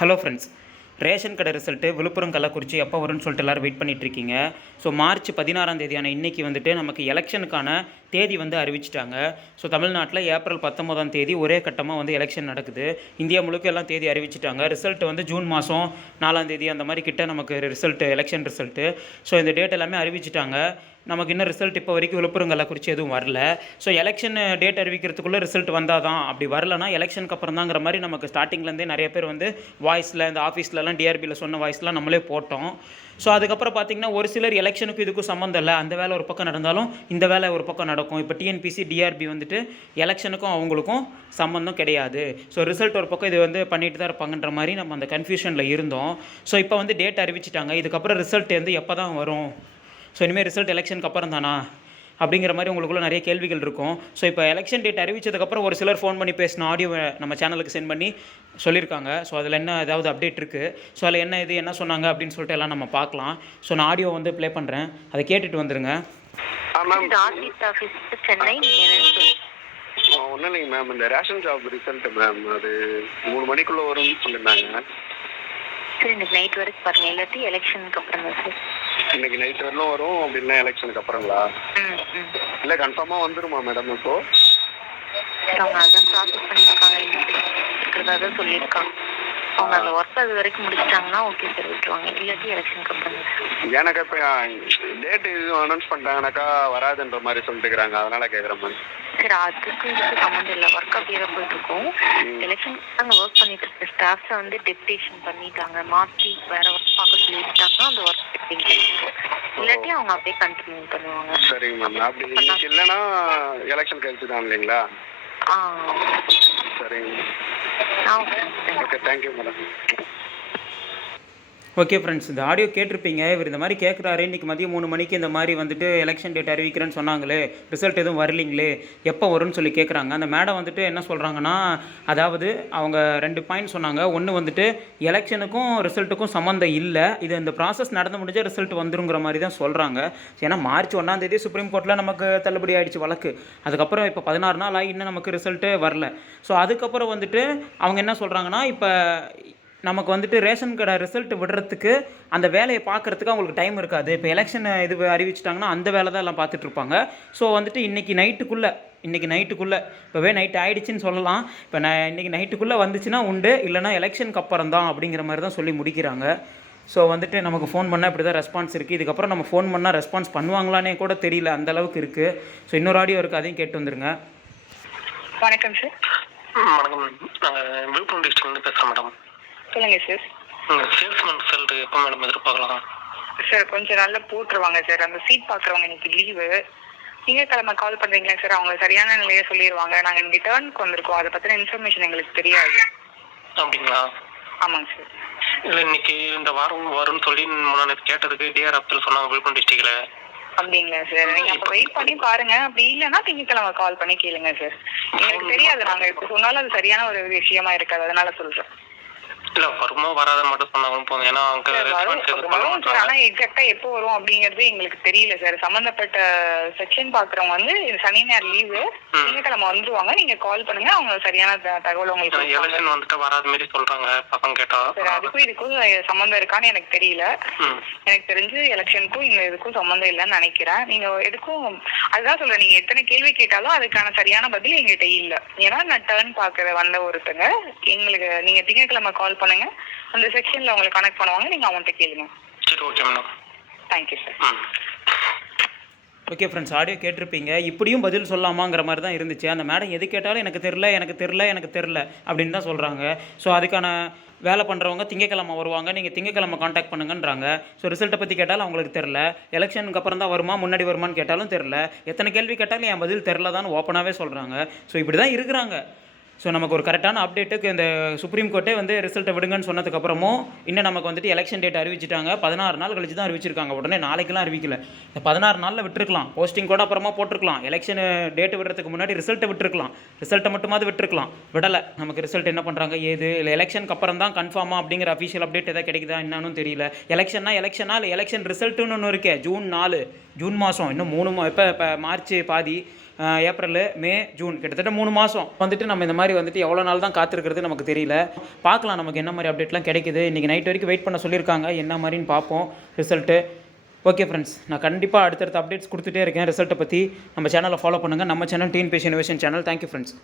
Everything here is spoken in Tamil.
ஹலோ ஃப்ரெண்ட்ஸ், ரேஷன் கடை ரிசல்ட்டு விழுப்புரம் கள்ளக்குறிச்சி எப்போ வரும்னு சொல்லிட்டு எல்லோரும் வெயிட் பண்ணிகிட்ருக்கீங்க. ஸோ மார்ச் 16ஆம் தேதியான இன்றைக்கி வந்துட்டு நமக்கு எலெக்ஷனுக்கான தேதி வந்து அறிவிச்சிட்டாங்க. ஸோ தமிழ்நாட்டில் ஏப்ரல் 19ஆம் தேதி ஒரே கட்டமாக வந்து எலெக்ஷன் நடக்குது. இந்தியா முழுக்க எல்லாம் தேதி அறிவிச்சிட்டாங்க. ரிசல்ட் வந்து ஜூன் மாதம் 4ஆம் தேதி அந்த மாதிரி கிட்ட நமக்கு எலெக்ஷன் ரிசல்ட்டு. ஸோ இந்த டேட் எல்லாமே அறிவிச்சிட்டாங்க. நமக்கு இன்னும் ரிசல்ட் இப்போ வரைக்கும் விழுப்புரம் கள்ளக்குறிச்சி எதுவும் வரல. ஸோ எலெக்ஷன் டேட் அறிவிக்கிறதுக்குள்ளே ரிசல்ட் வந்தால் தான், அப்படி வரலனா எலெக்ஷனுக்கு அப்புறம் தாங்கிற மாதிரி நமக்கு ஸ்டார்டிங்லேருந்தே நிறைய பேர் வந்து வாய்ஸில் இந்த ஆஃபீஸ்லலாம் டிஆர்பியில் சொன்ன வாய்ஸ்லாம் நம்மளே போட்டோம். ஸோ அதுக்கப்புறம் பார்த்திங்கன்னா ஒரு சிலர் எலெக்ஷனுக்கும் இதுக்கும் சம்மந்தம் இல்லை, அந்த வேலை ஒரு பக்கம் நடந்தாலும் இந்த வேலை ஒரு பக்கம் நடக்கும். இப்போ டிஎன்பிசி டிஆர்பி வந்துட்டு எலெக்ஷனுக்கும் அவங்களுக்கும் சம்மந்தம் கிடையாது. ஸோ ரிசல்ட் ஒரு பக்கம் இது வந்து பண்ணிட்டு தான் இருப்பாங்கன்ற மாதிரி நம்ம அந்த கன்ஃபியூஷனில் இருந்தோம். ஸோ இப்போ வந்து டேட் அறிவிச்சிட்டாங்க. இதுக்கப்புறம் ரிசல்ட் வந்து எப்போ தான் வரும், ஸோ இனிமேல் ரிசல்ட் எலெக்ஷனுக்கு அப்புறம் தானா அப்படிங்கிற மாதிரி உங்களுக்குள்ள நிறைய கேள்விகள் இருக்கும். ஸோ இப்போ எலெக்ஷன் டேட் அறிவிச்சதுக்கப்புறம் ஒரு சிலர் ஃபோன் பண்ணி பேசின ஆடியோ நம்ம சேனலுக்கு சென்ட் பண்ணி சொல்லியிருக்காங்க. ஸோ அதில் என்ன ஏதாவது அப்டேட் இருக்குது, ஸோ அதில் என்ன சொன்னாங்க அப்படின்னு சொல்லிட்டு எல்லாம் நம்ம பார்க்கலாம். ஸோ நான் ஆடியோ வந்து ப்ளே பண்ணுறேன், அதை கேட்டுட்டு வந்துடுங்க. ஒன்றும் இல்லைங்க மேம், இந்த ரேஷன் ஜாப் ரிசல்ட்டு மேம் அது 3 மணிக்குள்ளே வரும்னு சொல்லியிருந்தாங்க. சார் இன்னைக்கு நைட் வரைக்கும் பாருங்க, இல்லாட்டி எலெக்ஷனுக்கு அப்புறம் தான் சார். இன்னைக்கு நைட் வரலும் வரும் அப்படின்னா எலெக்ஷனுக்கு அப்புறங்களா? இல்லை கன்ஃபார்மாக வந்துருமா மேடம்? இப்போ அவங்க அதான் ப்ராசஸ் பண்ணியிருக்காங்க, இருக்கிறதா தான் சொல்லியிருக்காங்க. அவங்க அந்த ஒர்க் அது வரைக்கும் முடிச்சிட்டாங்கன்னா ஓகே சார், விட்டுருவாங்க. இல்லாட்டி எலெக்ஷனுக்கு அப்புறம் தான் சார். எனக்கு இப்போ டேட் எதுவும் அனௌன்ஸ் பண்ணிட்டாங்கனாக்கா வராதுன்ற மாதிரி சொல்லிட்டு இருக்கிறாங்க, அதனால கேட்குறேன் மேம். சார் அதுக்கு இதுக்கு சம்மந்தம் இல்லை, ஒர்க் அப்படியே தான் போயிட்டு இருக்கோம். எலெக்ஷன் அங்கே ஒர்க் பண்ணிட்டு இருக்க ஸ்டாஃப்ஸை வந்து டெப்டேஷன் பண்ணிட்டாங்க, மாற்றி வேற ஒர்க் பார்க்க சொல்லிட்டாங்கன்னா அந்த ஒர்க் இல்லாட்டி அவங்க அப்படியே கண்டினியூ பண்ணுவாங்க. சரிங்க மேம், அப்படி இன்னைக்கு இல்லைன்னா எலெக்ஷன் கழிச்சு தான் இல்லைங்களா? சரிங்க, okay, thank you madam. Okay friends, இந்த ஆடியோ கேட்டிருப்பீங்க. இவர் இந்த மாதிரி கேட்குறாரு, இன்றைக்கி மதியம் 3 மணிக்கு இந்த மாதிரி வந்துட்டு எலெக்ஷன் டேட் அறிவிக்கிறேன்னு சொன்னாங்களே, ரிசல்ட் எதுவும் வரலிங்களே, எப்போ வரும்னு சொல்லி கேட்குறாங்க. அந்த மேடம் வந்துட்டு என்ன சொல்கிறாங்கன்னா, அதாவது அவங்க 2 பாயிண்ட் சொன்னாங்க. ஒன்று வந்துட்டு எலெக்ஷனுக்கும் ரிசல்ட்டுக்கும் சம்மந்தம் இல்லை, இது இந்த ப்ராசஸ் நடந்து முடிஞ்சால் ரிசல்ட் வந்துருங்கிற மாதிரி தான் சொல்கிறாங்க. ஏன்னா மார்ச் 1ஆம் தேதி சுப்ரீம் கோர்ட்டில் நமக்கு தள்ளுபடி ஆகிடுச்சு வழக்கு. அதுக்கப்புறம் இப்போ 16 நாள் ஆகி இன்னும் நமக்கு ரிசல்ட்டே வரல. ஸோ அதுக்கப்புறம் வந்துட்டு அவங்க என்ன சொல்கிறாங்கன்னா, இப்போ நமக்கு வந்துட்டு ரேஷன் கடை ரிசல்ட் விடுறதுக்கு அந்த வேலையை பார்க்குறதுக்கு அவங்களுக்கு டைம் இருக்காது. இப்போ எலெக்ஷன் இது அறிவிச்சிட்டாங்கன்னா அந்த வேலை தான் எல்லாம் பார்த்துட்ருப்பாங்க. ஸோ வந்துட்டு இன்றைக்கி நைட்டுக்குள்ளே இப்போவே நைட் ஆகிடுச்சின்னு சொல்லலாம். இப்போ இன்றைக்கி நைட்டுக்குள்ளே வந்துச்சுன்னா உண்டு, இல்லைனா எலெக்ஷனுக்கு அப்புறம் தான் அப்படிங்கிற மாதிரி தான் சொல்லி முடிக்கிறாங்க. ஸோ வந்துட்டு நமக்கு ஃபோன் பண்ணால் இப்படி தான் ரெஸ்பான்ஸ் இருக்குது. இதுக்கப்புறம் நம்ம ஃபோன் பண்ணால் ரெஸ்பான்ஸ் பண்ணுவாங்களானே கூட தெரியல, அந்தளவுக்கு இருக்குது. ஸோ இன்னொரு ஆடியோ இருக்குது, அதையும் கேட்டு வந்துருங்க. வணக்கம் சார். வணக்கம், நாங்கள் விழுப்புரம் டிஸ்ட்ரிக்ட்லேருந்து பேசுகிறோம் மேடம். சொல்லுங்க சார். சேல்ஸ்மேன் ரிசல்ட் எப்போ மேடம் எதிர்பார்க்கலாம்? சார் கொஞ்சம் நாளில் போட்டுருவாங்க சார். அந்த சீட் பார்க்குறவங்க இன்னைக்கு லீவு. திங்கட்கிழமை கால் பண்ணுறீங்களா சார்? அவங்க சரியான நிலையை சொல்லிடுவாங்க. நாங்கள் இங்கே டேர்னுக்கு வந்திருக்கோம், அதை பற்றின இன்ஃபர்மேஷன் எங்களுக்கு தெரியாது. அப்படிங்களா? ஆமாங்க சார். இல்லை இன்னைக்கு இந்த வாரம் வரும்னு சொல்லி முன்னாடி கேட்டதுக்கு டிஆர் ஆஃபீஸில் சொன்னாங்க விழுப்புரம் டிஸ்ட்ரிக்டில். அப்படிங்களா சார்? நீங்கள் அப்போ வெயிட் பண்ணி பாருங்க. அப்படி இல்லைன்னா திங்கட்கிழமை கால் பண்ணி கேளுங்க சார். எங்களுக்கு தெரியாது, நாங்கள் இப்போ சொன்னாலும் அது சரியான ஒரு விஷயமா இருக்காது, அதனால சொல்கிறேன். இல்லை வருமோ வராத மட்டும் சொன்னாலும் போதும். ஏன்னா அவங்க வரும் சார், ஆனால் எக்ஸாக்டா எப்போ வரும் அப்படிங்கிறது எங்களுக்கு தெரியல சார். சம்மந்தப்பட்ட செக்ஷன் பார்க்குறவங்க வந்து சனி ஞாயிறு லீவு, திங்கட்கிழமை வந்துருவாங்க. நீங்க கால் பண்ணுங்க, அவங்க சரியான தகவல் உங்களுக்கு. எலெக்ஷன் வந்துட்டு வராத மாதிரி சொல்றாங்க பசங்க கேட்டா. சார் அதுக்கும் இதுக்கும் சம்மந்தம் இருக்கான்னு எனக்கு தெரியல. எனக்கு தெரிஞ்சு எலெக்ஷனுக்கும் இந்த இதுக்கும் சம்மந்தம் இல்லைன்னு நினைக்கிறேன். நீங்க எதுக்கும் அதுதான் சொல்றேன், நீங்க எத்தனை கேள்வி கேட்டாலும் அதுக்கான சரியான பதில் எங்ககிட்ட இல்லை. ஏன்னா நான் டேர்ன் பார்க்க வந்த ஒருத்தங்க எங்களுக்கு நீங்க திங்கட்கிழமை கால் பண்ணுங்க, அந்த செக்ஷன்ல உங்களுக்கு கனெக்ட் பண்ணுவாங்க, நீங்க அவன்கிட்ட கேளுங்க. சரி, okay madam. Thank you sir. Okay friends, audio கேட்டிருப்பீங்க. இப்படியும் பதில் சொல்லாமாங்கிற மாதிரி தான் இருந்துச்சு. அந்த மேடம் எது கேட்டாலும் எனக்கு தெரில அப்படின்னு தான் சொல்கிறாங்க. ஸோ அதுக்கான வேலை பண்ணுறவங்க திங்கக்கிழமை வருவாங்க, நீங்கள் திங்கக்கிழமை காண்டாக்ட் பண்ணுங்கன்றாங்க. ஸோ ரிசல்ட்டை பற்றி கேட்டாலும் அவங்களுக்கு தெரில, எலெக்ஷனுக்கு அப்புறம் தான் வருமா முன்னாடி வருமானு கேட்டாலும் தெரில, எத்தனை கேள்வி கேட்டாலும் என் பதில் தெரில தான் ஓப்பனாகவே சொல்கிறாங்க. ஸோ இப்படி தான் இருக்கிறாங்க. ஸோ நமக்கு ஒரு கரெக்டான அப்டேட்டுக்கு இந்த சுப்ரீம் கோர்ட்டே வந்து ரிசல்ட்டை விடுங்கன்னு சொன்னதுக்கப்புறமும் இன்னும் நமக்கு வந்துட்டு எலெக்ஷன் டேட் அறிவிச்சிட்டாங்க. 16 நாள் கழிச்சு தான் அறிவிச்சிருக்காங்க, உடனே நாளைக்கெல்லாம் அறிவிக்கல. இந்த 16 நாளில் விட்டுருக்கலாம், போஸ்டிங் கூட அப்புறமா போட்டிருக்கலாம், எலெக்ஷன் டேட்டு விடுறதுக்கு முன்னாடி ரிசல்ட்டை விட்டுருக்கலாம், ரிசல்ட்டை மட்டுமாவது விட்டுருக்கலாம், விடலை. நமக்கு ரிசல்ட் என்ன பண்ணுறாங்க ஏது இல்லை எலெக்ஷனுக்கு அப்புறம் தான் கன்ஃபார்மாக அப்படிங்கிற அஃபிஷியல் அப்டேட் எதாவது கிடைக்குதா என்னன்னு தெரியல. எலெக்ஷனா இல்லை எலெக்ஷன் ரிசல்ட்டுன்னு ஒன்று இருக்கே, ஜூன் 4 ஜூன் மாதம் இன்னும் 3 இப்போ மார்ச் பாதி ஏப்ரல், மே, ஜூன் கிட்டத்தட்ட 3 மாதம் வந்துட்டு நம்ம இந்த மாதிரி வந்துட்டு எவ்வளோ நாள் தான் காத்திருக்கிறது நமக்கு தெரியல. பார்க்கலாம் நமக்கு என்ன மாதிரி அப்டேட்லாம் கிடைக்குது. இன்றைக்கி நைட் வரைக்கும் வெயிட் பண்ண சொல்லியிருக்காங்க, என்ன மாதிரின்னு பார்ப்போம் ரிசல்ட்டு. ஓகே ஃப்ரெண்ட்ஸ், நான் கண்டிப்பாக அடுத்தடுத்த அப்டேட்ஸ் கொடுத்துட்டே இருக்கேன் ரிசல்ட்டை பற்றி. நம்ம சேனலை ஃபாலோ பண்ணுங்கள். நம்ம channel TNPSC innovation channel. Thank you friends.